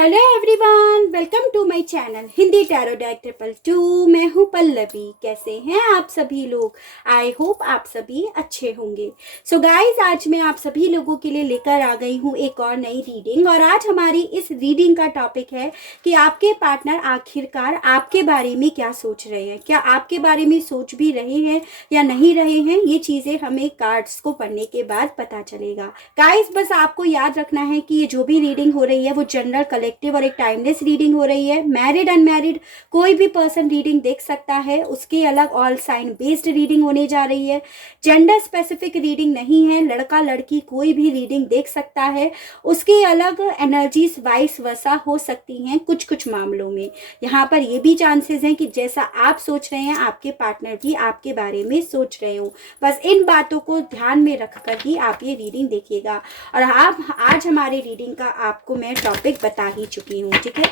Hello everyone, welcome to my channel Hindi tarot deck 222। मैं हूं पल्लवी। कैसे हैं आप सभी लोग? आई होप आप सभी अच्छे होंगे। सो गाइस, आज मैं आप सभी लोगों के लिए लेकर आ गई हूं एक और नई रीडिंग। और आज हमारी इस रीडिंग का टॉपिक है कि आपके पार्टनर आखिरकार आपके बारे में क्या सोच रहे हैं। क्या आपके बारे में सोच भी रहे हैं या नहीं रहे हैं, ये चीज़ें हमें कार्ड्स को पढ़ने के बाद पता चलेगा। गाइस, बस आपको याद रखना है कि ये जो भी रीडिंग हो रही है वो जनरल, कलेक्टिव और एक टाइमलेस रीडिंग हो रही है। मैरिड अनमैरिड कोई भी पर्सन रीडिंग देख सकता है। उसके अलग ऑल साइन बेस्ड रीडिंग होने जा रही है। जेंडर स्पेसिफिक रीडिंग नहीं है। लड़का लड़की कोई भी रीडिंग देख सकता है। उसके अलग एनर्जीज वाइस वर्सा हो सकती हैं कुछ कुछ मामलों में। यहाँ पर ये भी चांसेस हैं कि जैसा आप सोच रहे हैं आपके पार्टनर भी आपके बारे में सोच रहे हो। बस इन बातों को ध्यान में रखकर ही आप ये रीडिंग देखिएगा। और आप आज हमारे रीडिंग का आपको मैं टॉपिक बता ही चुकी हूँ, ठीक है।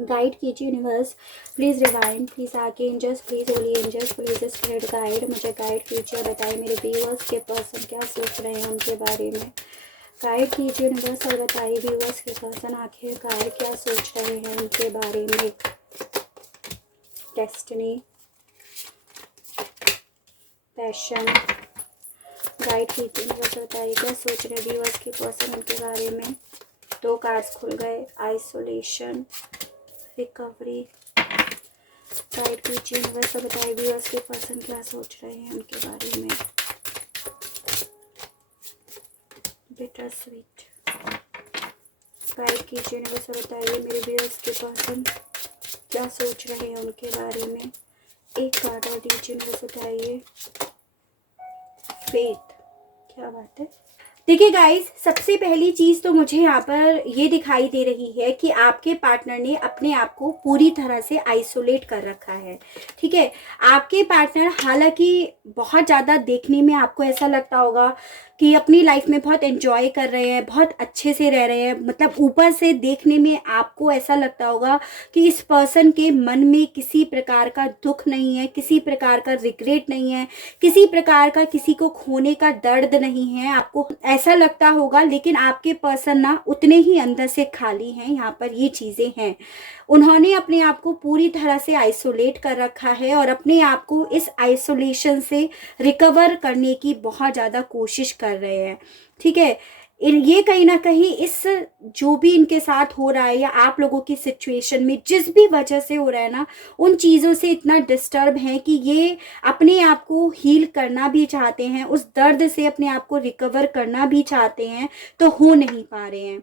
गाइड कीजिए यूनिवर्स, प्लीज रिवाइंड, प्लीज आके angels, please holy angels, please spirit guide, मुझे गाइड कीजिए। बताइए मेरे व्यूअर्स के पर्सन क्या सोच रहे हैं उनके बारे में। गाइड कीजिए यूनिवर्स और बताइए व्यूअर्स के पर्सन आखिरकार क्या सोच रहे हैं उनके बारे में। डेस्टिनी, पैशन, गाइड कीजिए यूनिवर्स, बताइए क्या सोच रहे व्यूअर्स के पर्सन उनके बारे में। 2 कार्ड्स खुल गए। Isolation, recovery. गाइड कीजिए यूनिवर्स, बताइए व्यूअर्स के पर्सन क्या सोच रहे हैं उनके बारे में। बिटर स्वीट, गाइड कीजिए यूनिवर्स, बताइए मेरे व्यूअर्स के पर्सन क्या सोच रहे हैं उनके बारे में। एक कार्ड और दीजिए यूनिवर्स, बताइए फेथ। क्या बात है। देखिए गाइस, सबसे पहली चीज़ तो मुझे यहाँ पर ये दिखाई दे रही है कि आपके पार्टनर ने अपने आप को पूरी तरह से आइसोलेट कर रखा है, ठीक है। आपके पार्टनर हालांकि बहुत ज़्यादा देखने में आपको ऐसा लगता होगा कि अपनी लाइफ में बहुत एंजॉय कर रहे हैं, बहुत अच्छे से रह रहे हैं। मतलब ऊपर से देखने में आपको ऐसा लगता होगा कि इस पर्सन के मन में किसी प्रकार का दुख नहीं है, किसी प्रकार का रिग्रेट नहीं है, किसी प्रकार का किसी को खोने का दर्द नहीं है। आपको ऐसा लगता होगा, लेकिन आपके पर्सन ना उतने ही अंदर से खाली हैं। यहाँ पर ये चीज़ें हैं। उन्होंने अपने आप को पूरी तरह से आइसोलेट कर रखा है और अपने आप को इस आइसोलेशन से रिकवर करने की बहुत ज़्यादा कोशिश कर रहे हैं, ठीक है। ये कहीं ना कहीं इस जो भी इनके साथ हो रहा है या आप लोगों की सिचुएशन में जिस भी वजह से हो रहा है ना, उन चीज़ों से इतना डिस्टर्ब है कि ये अपने आप को हील करना भी चाहते हैं, उस दर्द से अपने आप को रिकवर करना भी चाहते हैं, तो हो नहीं पा रहे हैं।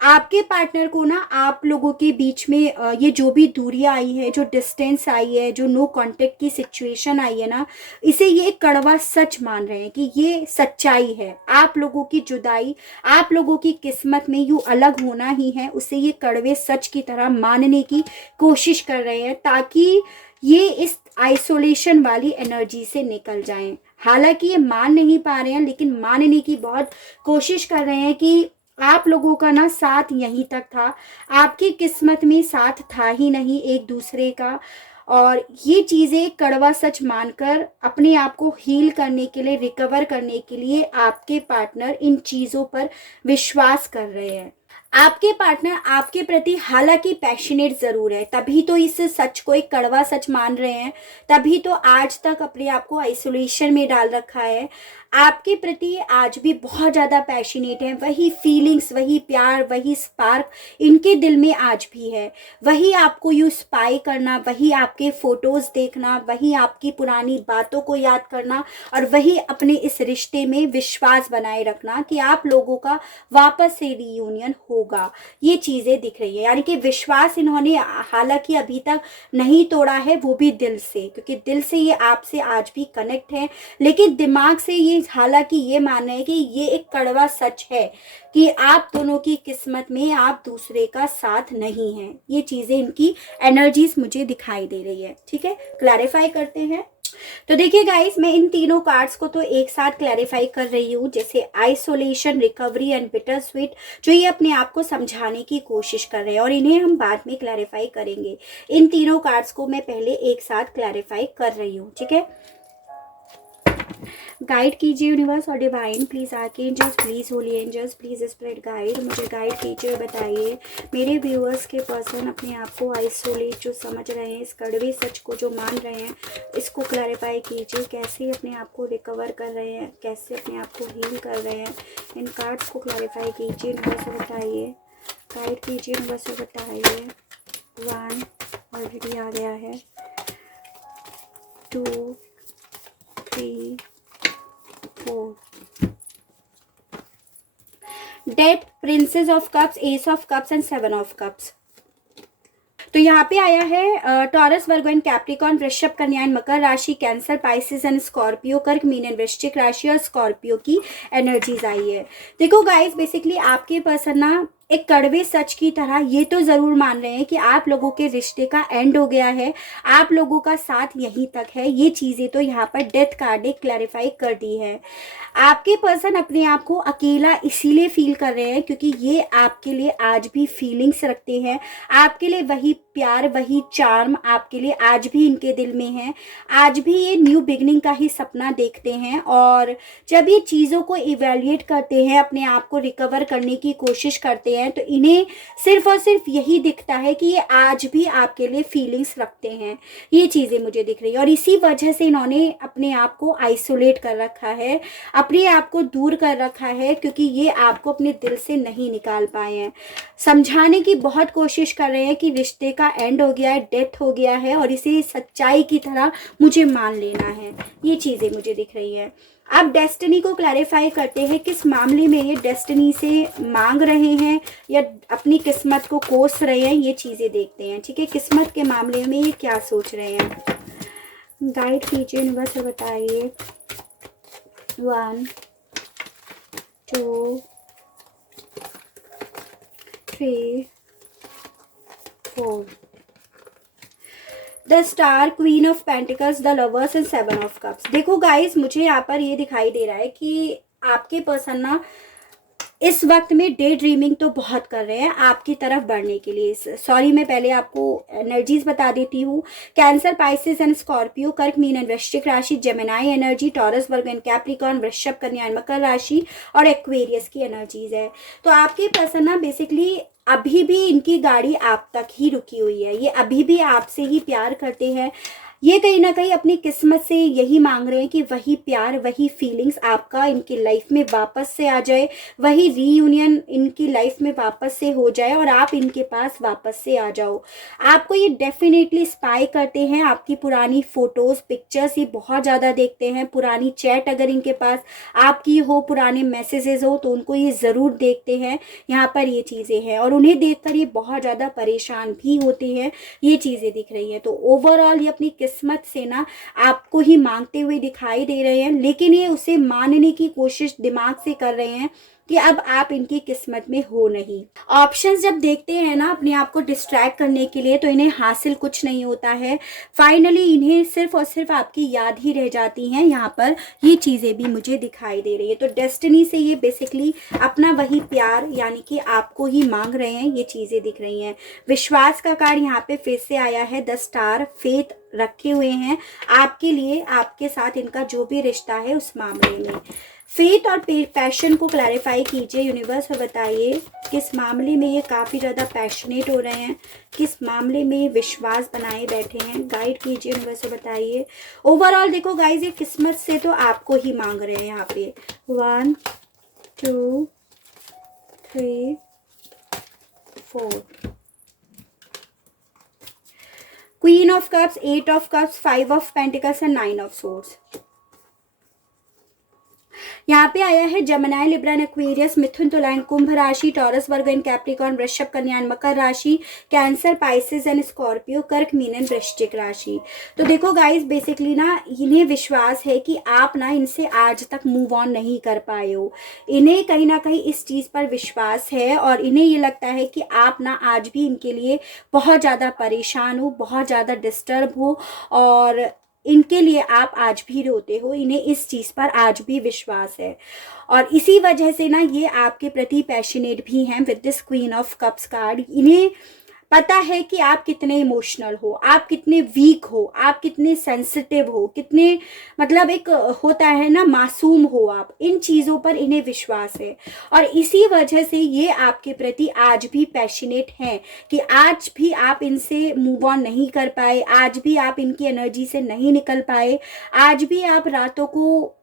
आपके पार्टनर को ना आप लोगों के बीच में ये जो भी दूरियां आई है, जो डिस्टेंस आई है, जो नो कांटेक्ट की सिचुएशन आई है ना, इसे ये कड़वा सच मान रहे हैं कि ये सच्चाई है। आप लोगों की जुदाई, आप लोगों की किस्मत में यूँ अलग होना ही है, उसे ये कड़वे सच की तरह मानने की कोशिश कर रहे हैं ताकि ये इस आइसोलेशन वाली एनर्जी से निकल जाएं। हालांकि ये मान नहीं पा रहे हैं, लेकिन मानने की बहुत कोशिश कर रहे हैं कि आप लोगों का ना साथ यहीं तक था, आपकी किस्मत में साथ था ही नहीं एक दूसरे का। और ये चीज़ें कड़वा सच मानकर अपने आप को हील करने के लिए, रिकवर करने के लिए आपके पार्टनर इन चीज़ों पर विश्वास कर रहे हैं। आपके पार्टनर आपके प्रति हालांकि पैशनेट ज़रूर है, तभी तो इस सच को एक कड़वा सच मान रहे हैं, तभी तो आज तक अपने आप को आइसोलेशन में डाल रखा है। आपके प्रति आज भी बहुत ज़्यादा पैशनेट है। वही फीलिंग्स, वही प्यार, वही स्पार्क इनके दिल में आज भी है। वही आपको यू स्पाई करना, वही आपके फोटोज़ देखना, वही आपकी पुरानी बातों को याद करना और वही अपने इस रिश्ते में विश्वास बनाए रखना कि आप लोगों का वापस से रीयूनियन होगा। ये चीज़ें दिख रही है, यानी कि विश्वास इन्होंने हालांकि अभी तक नहीं तोड़ा है, वो भी दिल से, क्योंकि दिल से ये आपसे आज भी कनेक्ट है। लेकिन दिमाग से ये हालांकि ये मान रहे हैं कि ये एक कड़वा सच है कि आप दोनों की किस्मत में आप दूसरे का साथ नहीं है। ये चीज़ें इनकी एनर्जीज मुझे दिखाई दे रही है, ठीक है। क्लैरिफाई करते हैं। तो देखिए गाइस, मैं इन तीनों कार्ड्स को तो एक साथ क्लैरिफाई कर रही हूँ, जैसे isolation, recovery and bitter sweet, जो ये अपने आप को समझाने की कोशिश कर रहे हैं और इन्हें हम बाद में क्लैरिफाई करेंगे। इन तीनों कार्ड्स को मैं पहले एक साथ क्लैरिफाई कर रही हूँ, ठीक है। गाइड कीजिए यूनिवर्स और divine, please archangels, please holy angels, please spread guide, मुझे गाइड कीजिए। बताइए मेरे व्यूअर्स के पर्सन अपने आप को आइसोलेट जो समझ रहे हैं, इस कड़वे सच को जो मान रहे हैं, इसको क्लैरिफाई कीजिए। कैसे अपने आप को रिकवर कर रहे हैं, कैसे अपने आप को हील कर रहे हैं, इन कार्ड्स को क्लैरिफाई कीजिए। यूनिवर्स बताइए, गाइड कीजिए। यूनिवर्स बताइए। 1 ऑलरेडी आ गया है, 2 3 4, death, princess of cups, S of cups and 7 of cups. तो यहाँ पे आया है टॉरस, वर्गो एंड कैप्रिकॉर्न, वृषभ, कन्या एंड मकर राशि, कैंसर, पाइसेस एंड स्कॉर्पियो, कर्क, मीन एंड वृश्चिक राशि और स्कॉर्पियो की एनर्जीज आई है। देखो गाइस, बेसिकली आपके पर्सन ना एक कड़वे सच की तरह ये तो ज़रूर मान रहे हैं कि आप लोगों के रिश्ते का एंड हो गया है, आप लोगों का साथ यहीं तक है। ये चीज़ें तो यहाँ पर डेथ कार्ड ने क्लैरिफाई कर दी है। आपके पर्सन अपने आप को अकेला इसीलिए फील कर रहे हैं क्योंकि ये आपके लिए आज भी फीलिंग्स रखते हैं, आपके लिए वही प्यार, वही चार्म आपके लिए आज भी इनके दिल में है। आज भी ये न्यू बिगनिंग का ही सपना देखते हैं और जब ये चीज़ों को इवेल्युएट करते हैं, अपने आप को रिकवर करने की कोशिश करते हैं, तो इन्हें सिर्फ और सिर्फ यही दिखता है कि ये आज भी आपके लिए फीलिंग्स रखते हैं। ये चीज़ें मुझे दिख रही है और इसी वजह से इन्होंने अपने आप को आइसोलेट कर रखा है, अपने आप को दूर कर रखा है, क्योंकि ये आपको अपने दिल से नहीं निकाल पाए हैं। समझाने की बहुत कोशिश कर रहे हैं कि रिश्ते का एंड हो गया है, डेथ हो गया है और इसे सच्चाई की तरह मुझे मान लेना है। ये चीज़ें मुझे दिख रही है। अब डेस्टिनी को क्लैरिफाई करते हैं, किस मामले में ये डेस्टिनी से मांग रहे हैं या अपनी किस्मत को कोस रहे हैं, ये चीज़ें देखते हैं। ठीक है, किस्मत के मामले में ये क्या सोच रहे हैं, गाइड कीजिए। यूनिवर्स बताइए। 1 2 3 4, the star, queen of pentacles, the lovers and 7 of cups. देखो गाइस, मुझे यहाँ पर ये दिखाई दे रहा है कि आपके पर्सन ना इस वक्त में डे ड्रीमिंग तो बहुत कर रहे हैं आपकी तरफ बढ़ने के लिए। सॉरी, मैं पहले आपको एनर्जीज बता देती हूँ। कैंसर, पाइसेस एंड स्कॉर्पियो, कर्क, मीन एंड वृश्चिक राशि, Gemini energy, taurus, Virgo and Capricorn, वृषभ, कन्या एंड मकर राशि और एक्वेरियस की एनर्जीज है। तो आपके पर्सन ना बेसिकली अभी भी इनकी गाड़ी आप तक ही रुकी हुई है, ये अभी भी आपसे ही प्यार करते हैं। ये कहीं ना कहीं अपनी किस्मत से यही मांग रहे हैं कि वही प्यार, वही फीलिंग्स आपका इनकी लाइफ में वापस से आ जाए, वही रीयूनियन इनकी लाइफ में वापस से हो जाए और आप इनके पास वापस से आ जाओ। आपको ये डेफिनेटली स्पाई करते हैं, आपकी पुरानी फोटोज़, पिक्चर्स ये बहुत ज़्यादा देखते हैं। पुरानी चैट अगर इनके पास आपकी हो, पुराने मैसेजेस हो, तो उनको ये ज़रूर देखते हैं। यहाँ पर ये चीज़ें हैं और उन्हें देखकर ये बहुत ज़्यादा परेशान भी होते हैं। ये चीज़ें दिख रही हैं। तो ओवरऑल ये अपनी किस्मत से ना आपको ही मांगते हुए दिखाई दे रहे हैं, लेकिन ये उसे मानने की कोशिश दिमाग से कर रहे हैं कि अब आप इनकी किस्मत में हो नहीं। ऑप्शंस जब देखते हैं ना अपने आप को डिस्ट्रैक्ट करने के लिए, तो इन्हें हासिल कुछ नहीं होता है। फाइनली इन्हें सिर्फ और सिर्फ आपकी याद ही रह जाती हैं। यहाँ पर ये चीज़ें भी मुझे दिखाई दे रही है। तो डेस्टिनी से ये बेसिकली अपना वही प्यार यानी कि आपको ही मांग रहे हैं, ये चीज़ें दिख रही हैं। विश्वास का कार्ड यहाँ पे फिर से आया है, द स्टार, फेथ रखे हुए हैं आपके लिए, आपके साथ इनका जो भी रिश्ता है उस मामले में। फेथ और पैशन को क्लैरिफाई कीजिए यूनिवर्स और बताइए किस मामले में ये काफ़ी ज़्यादा पैशनेट हो रहे हैं, किस मामले में ये विश्वास बनाए बैठे हैं। गाइड कीजिए यूनिवर्स और बताइए। ओवरऑल देखो गाइज, ये किस्मत से तो आपको ही मांग रहे हैं यहाँ पे। 1 2 3 4, queen of cups, 8 of cups, 5 of pentacles and 9 of swords. यहाँ पे आया है जेमिनी, लिब्रा एंड एक्वेरियस, मिथुन, तुला एंड कुंभ राशि, टॉरस, वर्गो एंड कैप्रिकॉर्न, वृषभ, कन्या एंड मकर राशि, कैंसर, पाइसेस एंड स्कॉर्पियो, कर्क, मीन एंड वृश्चिक राशि। तो देखो गाइस, बेसिकली ना इन्हें विश्वास है कि आप ना इनसे आज तक मूव ऑन नहीं कर पाए हो। इन्हें कहीं ना कहीं इस चीज़ पर विश्वास है और इन्हें ये लगता है कि आप ना आज भी इनके लिए बहुत ज़्यादा परेशान हो, बहुत ज़्यादा डिस्टर्ब हो और इनके लिए आप आज भी रोते हो। इन्हें इस चीज़ पर आज भी विश्वास है और इसी वजह से ना ये आपके प्रति पैशनेट भी हैं with this queen of cups card. इन्हें पता है कि आप कितने इमोशनल हो, आप कितने वीक हो, आप कितने सेंसिटिव हो, कितने मतलब एक होता है ना मासूम हो आप, इन चीज़ों पर इन्हें विश्वास है। और इसी वजह से ये आपके प्रति आज भी पैशनेट हैं कि आज भी आप इनसे मूव ऑन नहीं कर पाए, आज भी आप इनकी एनर्जी से नहीं निकल पाए, आज भी आप रातों को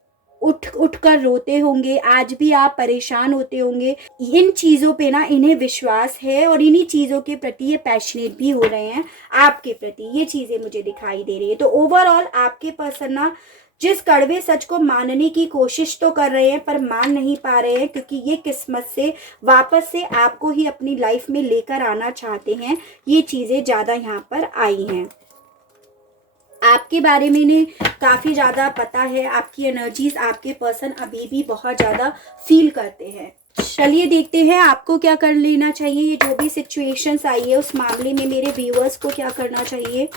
उठ उठ कर रोते होंगे, आज भी आप परेशान होते होंगे। इन चीज़ों पे ना इन्हें विश्वास है और इन्हीं चीज़ों के प्रति ये पैशनेट भी हो रहे हैं आपके प्रति, ये चीज़ें मुझे दिखाई दे रही है। तो ओवरऑल आपके पर्सन ना जिस कड़वे सच को मानने की कोशिश तो कर रहे हैं पर मान नहीं पा रहे हैं, क्योंकि ये किस्मत से वापस से आपको ही अपनी लाइफ में लेकर आना चाहते हैं। ये चीज़ें ज़्यादा यहाँ पर आई हैं। आपके बारे में इन्हें काफ़ी ज़्यादा पता है, आपकी एनर्जीज आपके पर्सन अभी भी बहुत ज़्यादा फील करते हैं। चलिए देखते हैं आपको क्या कर लेना चाहिए, ये जो भी सिचुएशंस आई है उस मामले में मेरे व्यूअर्स को क्या करना चाहिए।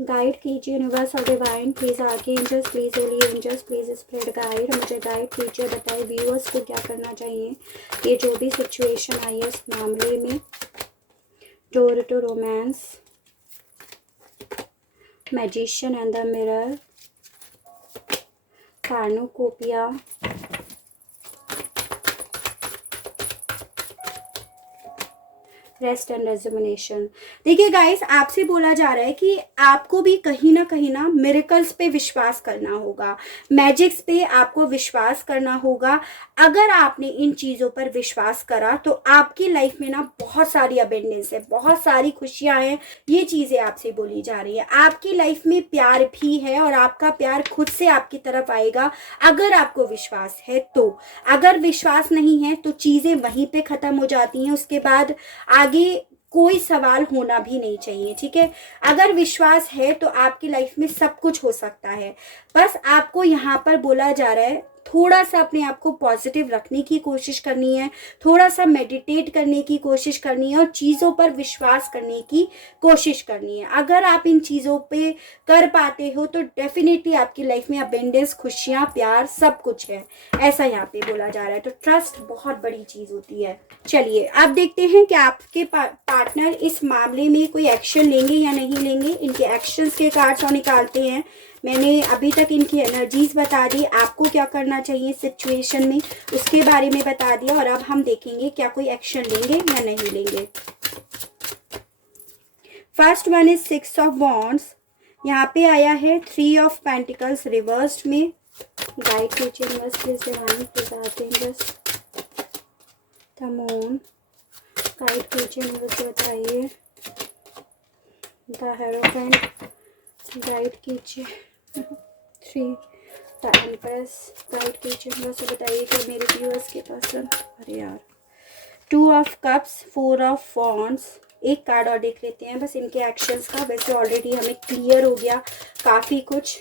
गाइड कीजिए यूनिवर्स और divine, please arch angels, please holy angels, please spread guide, मुझे गाइड कीजिए, बताइए व्यूअर्स को क्या करना चाहिए ये जो भी सिचुएशन आई है उस मामले में। Door to romance, magician and the mirror, cornucopia, rest and rejuvenation. देखिए गाइस, आपसे बोला जा रहा है कि आपको भी कहीं ना मिरेकल्स पे विश्वास करना होगा, मैजिक्स पे आपको विश्वास करना होगा। अगर आपने इन चीज़ों पर विश्वास करा तो आपकी लाइफ में ना बहुत सारी अबेंडेंस है, बहुत सारी खुशियां हैं। ये चीज़ें आपसे बोली जा रही है। आपकी लाइफ में प्यार भी है और आपका प्यार खुद से आपकी तरफ आएगा अगर आपको विश्वास है तो। अगर विश्वास नहीं है तो चीज़ें वहीं पे ख़त्म हो जाती हैं, उसके बाद आगे कोई सवाल होना भी नहीं चाहिए, ठीक है। अगर विश्वास है तो आपकी लाइफ में सब कुछ हो सकता है। बस आपको यहाँ पर बोला जा रहा है थोड़ा सा अपने आप को पॉजिटिव रखने की कोशिश करनी है, थोड़ा सा मेडिटेट करने की कोशिश करनी है और चीज़ों पर विश्वास करने की कोशिश करनी है। अगर आप इन चीज़ों पे कर पाते हो तो डेफिनेटली आपकी लाइफ में अबेंडेंस, खुशियाँ, प्यार सब कुछ है, ऐसा यहाँ पे बोला जा रहा है। तो ट्रस्ट बहुत बड़ी चीज़ होती है। चलिए अब देखते हैं कि आपके पार्टनर इस मामले में कोई एक्शन लेंगे या नहीं लेंगे। इनके एक्शंस के कार्ड्स और निकालते हैं। मैंने अभी तक इनकी एनर्जीज बता दी, आपको क्या करना चाहिए सिचुएशन में उसके बारे में बता दिया, और अब हम देखेंगे क्या कोई एक्शन लेंगे या नहीं लेंगे। First one is 6 of wands, यहाँ पे आया है 3 ऑफ पेंटिकल्स रिवर्स्ड में। गाइड कीजिए universe, please divine, please archangels, the moon, guide कीजिए यूनिवर्स, बताइए द हेरोफेंट, गाइड कीजिए 3 द एम्प्रेस, गाइड कीजिए बस बताइए कि मेरे व्यूअर्स के पास, अरे यार 2 ऑफ कप्स, 4 ऑफ वॉन्ड्स। एक कार्ड और देख लेते हैं बस इनके एक्शंस का, वैसे ऑलरेडी हमें क्लियर हो गया काफ़ी कुछ।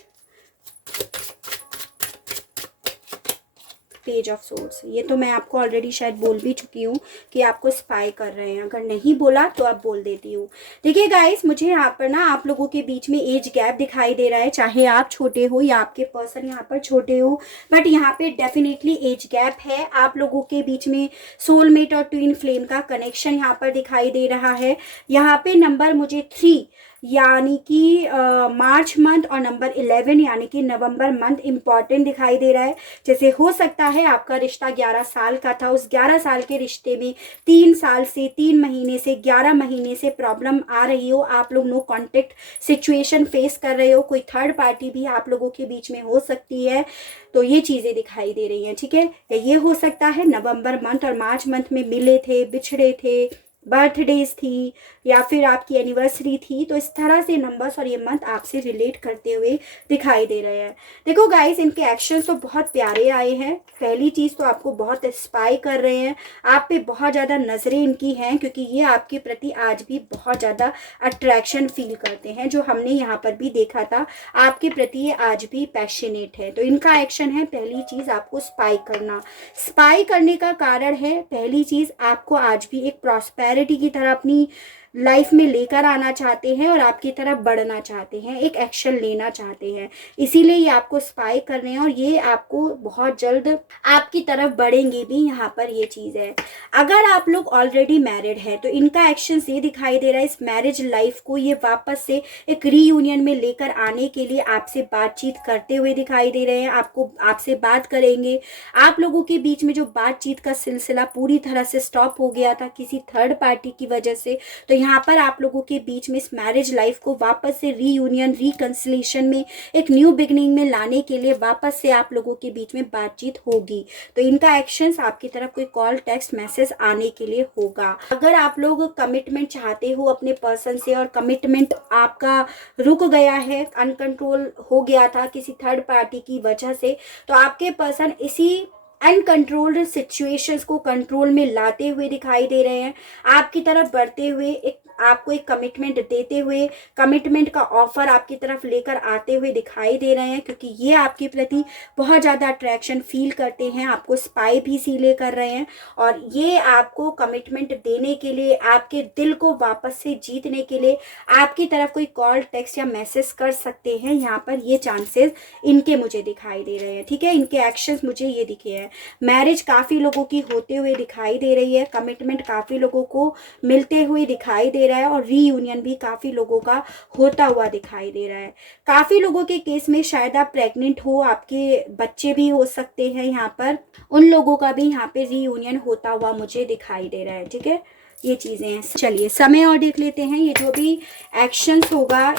पेज ऑफ सोर्ड्स, ये तो मैं आपको ऑलरेडी शायद बोल भी चुकी हूँ कि आपको स्पाई कर रहे हैं, अगर नहीं बोला तो अब बोल देती हूँ। देखिए गाइस, मुझे यहाँ पर ना आप लोगों के बीच में एज गैप दिखाई दे रहा है, चाहे आप छोटे हो या आपके पर्सन यहाँ पर छोटे हो, बट यहाँ पे डेफिनेटली एज गैप है। आप लोगों के बीच में सोलमेट और ट्विन फ्लेम का कनेक्शन यहाँ पर दिखाई दे रहा है। यहाँ पे नंबर मुझे 3 यानी कि मार्च मंथ और नंबर 11 यानी कि नवंबर मंथ इम्पॉर्टेंट दिखाई दे रहा है। जैसे हो सकता है आपका रिश्ता 11 साल का था, उस 11 साल के रिश्ते में 3 साल से, 3 महीने से, 11 महीने से प्रॉब्लम आ रही हो, आप लोग नो कॉन्टेक्ट सिचुएशन फेस कर रहे हो, कोई थर्ड पार्टी भी आप लोगों के बीच में हो सकती है। तो ये चीज़ें दिखाई दे रही हैं, ठीक है। ये हो सकता है नवंबर मंथ और मार्च मंथ में मिले थे, बिछड़े थे, बर्थडेज थी या फिर आपकी एनिवर्सरी थी, तो इस तरह से नंबर्स और ये मंथ आपसे रिलेट करते हुए दिखाई दे रहे हैं। देखो गाइस, इनके एक्शंस तो बहुत प्यारे आए हैं। पहली चीज़ तो आपको बहुत स्पाई कर रहे हैं, आप पे बहुत ज़्यादा नज़रें इनकी हैं, क्योंकि ये आपके प्रति आज भी बहुत ज़्यादा अट्रैक्शन फील करते हैं, जो हमने यहाँ पर भी देखा था। आपके प्रति ये आज भी पैशनेट है। तो इनका एक्शन है पहली चीज़ आपको स्पाई करना। स्पाई करने का कारण है पहली चीज़, आपको आज भी एक प्रॉस्पेरिटी की तरह अपनी लाइफ में लेकर आना चाहते हैं और आपकी तरफ बढ़ना चाहते हैं, एक एक्शन लेना चाहते हैं, इसीलिए ये आपको स्पाई कर रहे हैं और ये आपको बहुत जल्द आपकी तरफ बढ़ेंगे भी, यहाँ पर ये चीज़ है। अगर आप लोग ऑलरेडी मैरिड है तो इनका एक्शन ये दिखाई दे रहा है, इस मैरिज लाइफ को ये वापस से एक रीयूनियन में लेकर आने के लिए आपसे बातचीत करते हुए दिखाई दे रहे हैं, आपसे बात करेंगे। आप लोगों के बीच में जो बातचीत का सिलसिला पूरी तरह से स्टॉप हो गया था किसी थर्ड पार्टी की वजह से, तो यहाँ पर आप लोगों के बीच में इस मैरिज लाइफ को वापस से रीयूनियन, रिकंसिलेशन में, एक न्यू बिगनिंग में लाने के लिए वापस से आप लोगों के बीच में बातचीत होगी। तो इनका एक्शंस आपकी तरफ कोई कॉल, टेक्स्ट मैसेज आने के लिए होगा। अगर आप लोग कमिटमेंट चाहते हो अपने पर्सन से और कमिटमेंट आपका रुक गया है, अनकंट्रोल हो गया था किसी थर्ड पार्टी की वजह से, तो आपके पर्सन इसी अनकंट्रोल्ड सिचुएशंस को कंट्रोल में लाते हुए दिखाई दे रहे हैं, आपकी तरफ बढ़ते हुए, आपको एक कमिटमेंट देते हुए, कमिटमेंट का ऑफर आपकी तरफ लेकर आते हुए दिखाई दे रहे हैं, क्योंकि ये आपके प्रति बहुत ज़्यादा अट्रैक्शन फील करते हैं, आपको स्पाई भी इसीलिए कर रहे हैं और ये आपको कमिटमेंट देने के लिए, आपके दिल को वापस से जीतने के लिए आपकी तरफ कोई कॉल, टेक्स्ट या मैसेज कर सकते हैं। यहाँ पर ये चांसेस इनके मुझे दिखाई दे रहे हैं, ठीक है, इनके एक्शंस मुझे ये दिखे हैं। मैरिज काफ़ी लोगों की होते हुए दिखाई दे रही है, कमिटमेंट काफ़ी लोगों को मिलते हुए दिखाई दे रहा है और रीयूनियन भी काफ़ी लोगों का होता हुआ दिखाई दे रहा है। काफ़ी लोगों के केस में शायद आप प्रेग्नेंट हो, आपके बच्चे भी हो सकते हैं, यहाँ पर उन लोगों का भी यहाँ पे रीयूनियन होता हुआ मुझे दिखाई दे रहा है, ठीक है, ये चीज़ें हैं। चलिए समय और देख लेते हैं, ये जो भी एक्शंस होगा,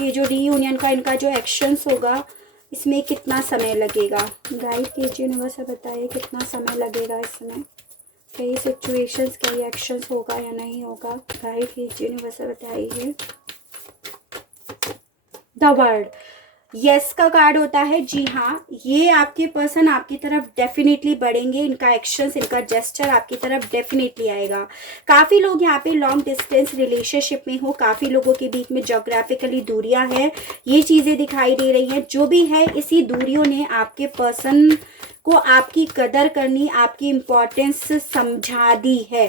ये जो रीयूनियन का इनका जो एक्शंस होगा, इसमें कितना समय लगेगा, गाइड कीजिए, यूनिवर्स बताइए कितना समय लगेगा इसमें, कई सिचुएशंस, कई एक्शंस होगा या नहीं होगा, गाइड कीजिए, यूनिवर्स बताइए। द वर्ल्ड, यस का कार्ड होता है, जी हाँ, ये आपके पर्सन आपकी तरफ डेफिनेटली बढ़ेंगे, इनका एक्शंस, इनका जेस्चर आपकी तरफ डेफिनेटली आएगा। काफ़ी लोग यहाँ पे लॉन्ग डिस्टेंस रिलेशनशिप में हो, काफ़ी लोगों के बीच में जोग्राफिकली दूरियां हैं, ये चीज़ें दिखाई दे रही हैं। जो भी है, इसी दूरियों ने आपके पर्सन को आपकी कदर करनी, आपकी इम्पोर्टेंस समझा दी है,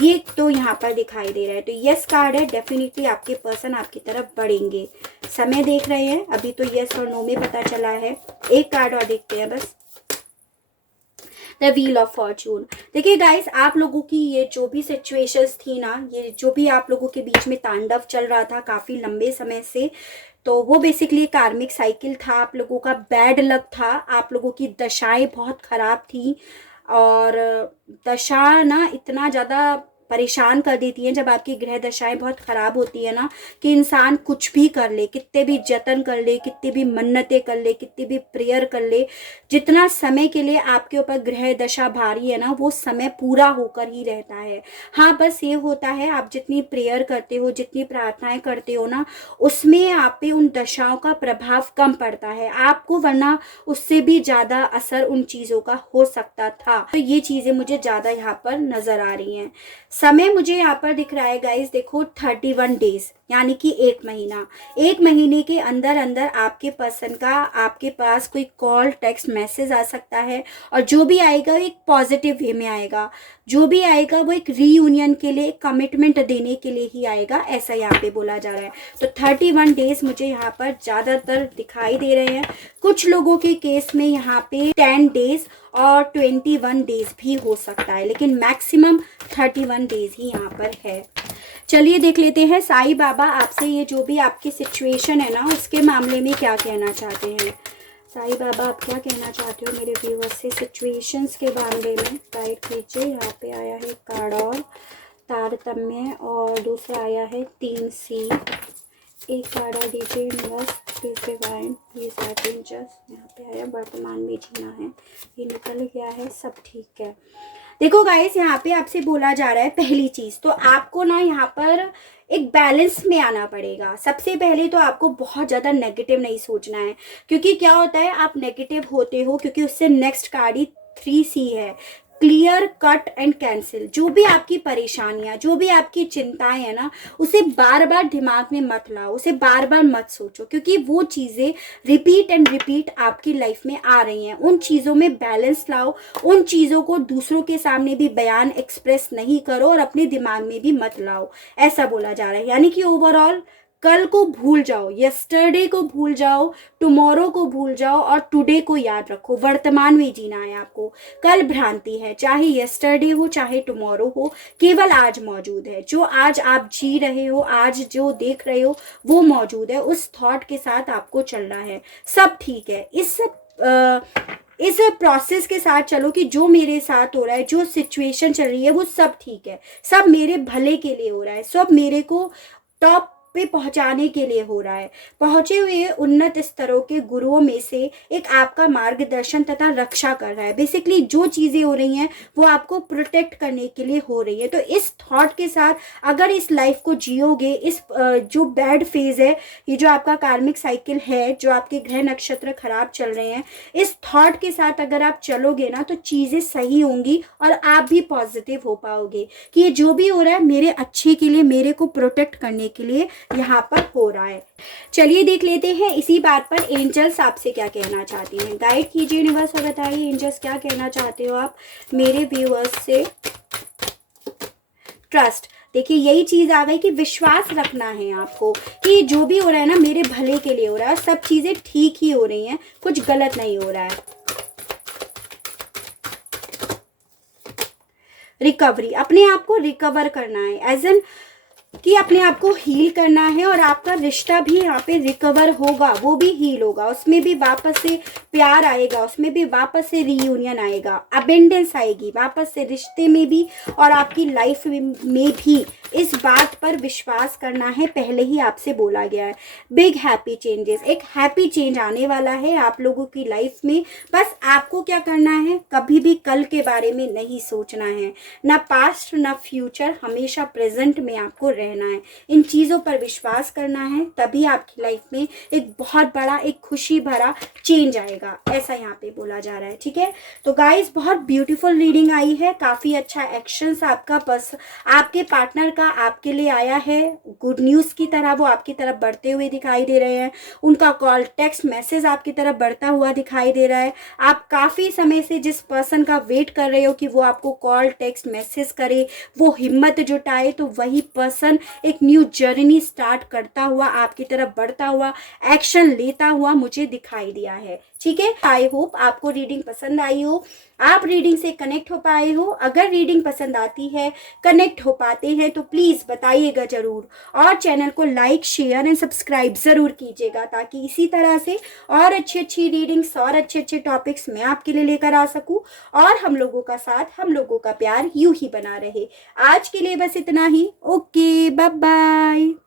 ये तो यहाँ पर दिखाई दे रहा है। तो यस कार्ड है, डेफिनेटली आपके पर्सन आपकी तरफ बढ़ेंगे। समय देख रहे हैं, अभी तो यस और नो में पता चला है, एक कार्ड और देखते हैं बस, द व्हील ऑफ फॉर्चून। देखिए गाइस, आप लोगों की ये जो भी सिचुएशंस थी ना, ये जो भी आप लोगों के बीच में तांडव चल रहा था काफ़ी लंबे समय से, तो वो बेसिकली कार्मिक साइकिल था, आप लोगों का बैड लक था, आप लोगों की दशाएं बहुत ख़राब थी और दशा ना इतना ज़्यादा परेशान कर देती हैं जब आपकी ग्रह दशाएं बहुत ख़राब होती है ना, कि इंसान कुछ भी कर ले, कितने भी जतन कर ले, कितनी भी मन्नतें कर ले, कितनी भी प्रेयर कर ले, जितना समय के लिए आपके ऊपर ग्रह दशा भारी है ना, वो समय पूरा होकर ही रहता है। हाँ, बस ये होता है, आप जितनी प्रेयर करते हो, जितनी प्रार्थनाएं करते हो ना, उसमें आप पे उन दशाओं का प्रभाव कम पड़ता है आपको, वरना उससे भी ज़्यादा असर उन चीज़ों का हो सकता था। तो ये चीज़ें मुझे ज़्यादा यहाँ पर नज़र आ रही हैं। समय मुझे यहाँ पर दिख रहा है गाइस, देखो 31 डेज, यानी कि 1 महीना, 1 महीने के अंदर अंदर आपके पर्सन का आपके पास कोई कॉल, टेक्स्ट, मैसेज आ सकता है और जो भी आएगा एक पॉजिटिव वे में आएगा, जो भी आएगा वो एक रीयूनियन के लिए, कमिटमेंट देने के लिए ही आएगा, ऐसा यहाँ पे बोला जा रहा है। तो 31 डेज मुझे यहाँ पर ज़्यादातर दिखाई दे रहे हैं। कुछ लोगों के केस में यहाँ पे 10 डेज और 21 डेज भी हो सकता है, लेकिन मैक्सिमम 31 डेज ही यहाँ पर है। चलिए देख लेते हैं साईं बाबा आपसे ये जो भी आपकी सिचुएशन है ना, उसके मामले में क्या कहना चाहते हैं। साईं बाबा आप क्या कहना चाहते हो मेरे व्यूअर्स से सिचुएशंस के मामले में, गाइड कीजिए। यहाँ पे आया है कार्ड और तारतम्य और दूसरा आया है 3 सी। एक कार्ड और दीजिए universe, please divine, please just. यहाँ पे आया वर्तमान में जीना है, ये निकल गया है, सब ठीक है। देखो गाइस, यहाँ पे आपसे बोला जा रहा है पहली चीज तो आपको ना यहाँ पर एक बैलेंस में आना पड़ेगा। सबसे पहले तो आपको बहुत ज़्यादा नेगेटिव नहीं सोचना है, क्योंकि क्या होता है आप नेगेटिव होते हो, क्योंकि उससे नेक्स्ट कार्ड ही 3 सी है। Clear cut and cancel. जो भी आपकी परेशानियां, जो भी आपकी चिंताएं है ना, उसे बार बार दिमाग में मत लाओ, उसे बार बार मत सोचो, क्योंकि वो चीजें रिपीट एंड रिपीट आपकी लाइफ में आ रही हैं। उन चीजों में बैलेंस लाओ, उन चीजों को दूसरों के सामने भी बयान एक्सप्रेस नहीं करो और अपने दिमाग में भी मत लाओ, ऐसा बोला जा रहा है। यानी कि ओवरऑल कल को भूल जाओ, यस्टरडे को भूल जाओ, टुमारो को भूल जाओ और टुडे को याद रखो। वर्तमान में जीना है आपको। कल भ्रांति है, चाहे यस्टरडे हो चाहे टुमारो हो, केवल आज मौजूद है। जो आज आप जी रहे हो, आज जो देख रहे हो वो मौजूद है। उस थॉट के साथ आपको चलना है, सब ठीक है। इस प्रोसेस के साथ चलो कि जो मेरे साथ हो रहा है, जो सिचुएशन चल रही है, वो सब ठीक है, सब मेरे भले के लिए हो रहा है, सब मेरे को टॉप पे पहुंचाने के लिए हो रहा है। पहुंचे हुए उन्नत स्तरों के गुरुओं में से एक आपका मार्गदर्शन तथा रक्षा कर रहा है। बेसिकली जो चीजें हो रही हैं वो आपको प्रोटेक्ट करने के लिए हो रही है। तो इस थॉट के साथ अगर इस लाइफ को जियोगे, इस जो बैड फेज है, ये जो आपका कार्मिक साइकिल है, जो आपके ग्रह नक्षत्र खराब चल रहे हैं, इस थॉट के साथ अगर आप चलोगे ना तो चीजें सही होंगी और आप भी पॉजिटिव हो पाओगे कि ये जो भी हो रहा है मेरे अच्छे के लिए, मेरे को प्रोटेक्ट करने के लिए यहाँ पर हो रहा है। चलिए देख लेते हैं इसी बात पर एंजल्स आपसे क्या कहना चाहती हैं। गाइड कीजिए यूनिवर्स और बताइए एंजल्स क्या कहना चाहते हो आप मेरे व्यूअर्स से। ट्रस्ट, देखिए यही चीज आ गई कि विश्वास रखना है आपको कि जो भी हो रहा है ना मेरे भले के लिए हो रहा है, सब चीजें ठीक ही हो रही हैं, कुछ गलत नहीं हो रहा है। रिकवरी, अपने आप को रिकवर करना है, एज एन कि अपने आप को हील करना है और आपका रिश्ता भी यहाँ पे रिकवर होगा, वो भी हील होगा, उसमें भी वापस से प्यार आएगा, उसमें भी वापस से रीयूनियन आएगा, अबेंडेंस आएगी वापस से रिश्ते में भी और आपकी लाइफ में भी। इस बात पर विश्वास करना है, पहले ही आपसे बोला गया है। बिग हैप्पी चेंजेस, एक हैप्पी चेंज आने वाला है आप लोगों की लाइफ में। बस आपको क्या करना है, कभी भी कल के बारे में नहीं सोचना है, ना पास्ट ना फ्यूचर, हमेशा प्रेजेंट में आपको रहना है। इन चीज़ों पर विश्वास करना है, तभी आपकी लाइफ में एक बहुत बड़ा, एक खुशी भरा चेंज आएगा, ऐसा यहाँ पे बोला जा रहा है। ठीक है, तो गाइस बहुत ब्यूटीफुल रीडिंग आई है, काफ़ी अच्छा एक्शंस आपका आपके पार्टनर का आपके लिए आया है। गुड न्यूज़ की तरह वो आपकी तरफ बढ़ते हुए दिखाई दे रहे हैं, उनका कॉल टेक्स्ट मैसेज आपकी तरफ बढ़ता हुआ दिखाई दे रहा है। आप काफ़ी समय से जिस पर्सन का वेट कर रहे हो कि वो आपको कॉल टेक्स्ट मैसेज करे, वो हिम्मत जुटाए, तो वही पर्सन एक न्यू जर्नी स्टार्ट करता हुआ आपकी तरफ बढ़ता हुआ, एक्शन लेता हुआ मुझे दिखाई दिया है। ठीक है, आई होप आपको रीडिंग पसंद आई हो, आप रीडिंग से कनेक्ट हो पाए हो। अगर रीडिंग पसंद आती है, कनेक्ट हो पाते हैं तो प्लीज़ बताइएगा ज़रूर, और चैनल को लाइक शेयर एंड सब्सक्राइब ज़रूर कीजिएगा, ताकि इसी तरह से और अच्छी अच्छी रीडिंग्स और अच्छे अच्छे टॉपिक्स मैं आपके लिए लेकर आ सकूं और हम लोगों का साथ, हम लोगों का प्यार यूं ही बना रहे। आज के लिए बस इतना ही। Okay, bye bye.